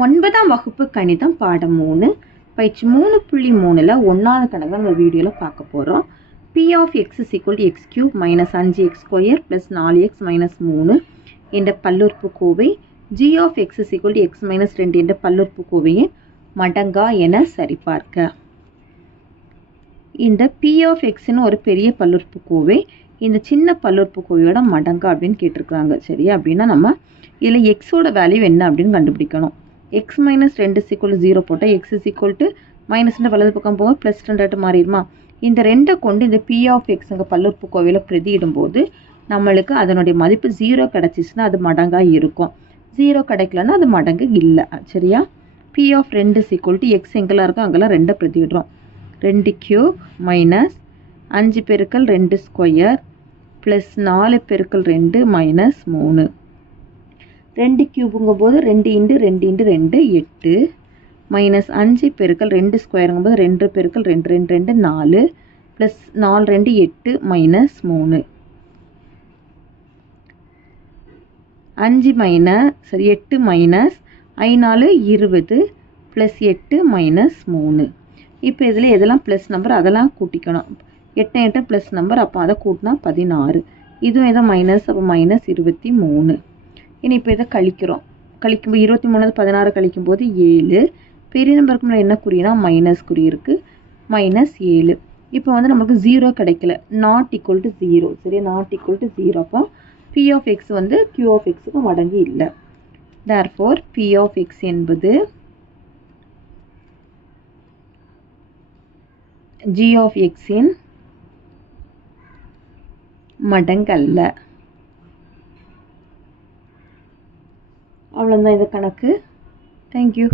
9ஆம் வகுப்பு கணிதம் பாடம் 3 பயிற்சி 3.3ல ஒன்றாவது கணக்கு நம்ம வீடியோவில் பார்க்க போகிறோம். P of x is equal to x cube minus 5x square plus 4x minus 3 என்ற பல்லுறுப்புக்கோவை g of x is equal to x minus 2 என்ற பல்லுறுப்புக்கோவையின் மடங்கா என சரிபார்க்க. இந்த P of xன்னு ஒரு பெரிய பல்லுறுப்புக்கோவை இந்த சின்ன பல்லுறுப்புக்கோவையோட மடங்கா அப்படின்னு கேட்டிருக்காங்க. சரியா? அப்படின்னா நம்ம இதில் எக்ஸோட வேல்யூ என்ன அப்படின்னு கண்டுபிடிக்கணும். x minus 2 is equal to 0 போட்டால் x is equal to minus 2 வலது பக்கம் போக ப்ளஸ் 2 மாறிடுமா? இந்த ரெண்டை கொண்டு இந்த P of xங்க பல்லுறுப்புக்கோவையில் பிரதியிடும்போது நம்மளுக்கு அதனுடைய மதிப்பு 0 கிடச்சிச்சுன்னா அது மடங்காக இருக்கும். 0 கிடைக்கலன்னா அது மடங்கு இல்லை. சரியா? P of 2 is equal to x எங்கெல்லாம் இருக்கோ அங்கெல்லாம் 2 பிரதியிடுறோம். 2 கியூப் மைனஸ் 5 பெருக்கல் 2 ஸ்கொயர் ப்ளஸ் 4 பெருக்கல் 2 மைனஸ் 3. 2 கியூபுங்கும் போது 2 இன்டு 2 இன்டு 2 8 மைனஸ் 5 பெருக்கல் 2 ஸ்கொயருங்கும் போது 2 பெருக்கல் 2 2 2 4 plus 4 2 8 minus 3. 8 minus 4 20 plus 8 minus 3. இப்போ இதில் எதெல்லாம் ப்ளஸ் நம்பர் அதெல்லாம் கூட்டிக்கணும். 8 8 ப்ளஸ் நம்பர், அப்போ அதை கூட்டினா 16. இதுவும் எதோ மைனஸ், அப்போ மைனஸ் 23. இனி இப்போ இதை கழிக்கும்போது 23 16 கழிக்கும்போது 7. பெரிய நம்பருக்கு மேலே என்ன குறினா மைனஸ் குறி இருக்குது, மைனஸ் 7. இப்போ வந்து நமக்கு 0 கிடைக்கல, நாட் ஈக்குவல் டு 0. சரியா? Not equal to 0. அப்போ P of x வந்து Q of xக்கு மடங்கு இல்லை. therefore P of x என்பது G of xன் மடங்கல்ல. அவ்வளோதான் இந்த கணக்கு. தேங்க்யூ.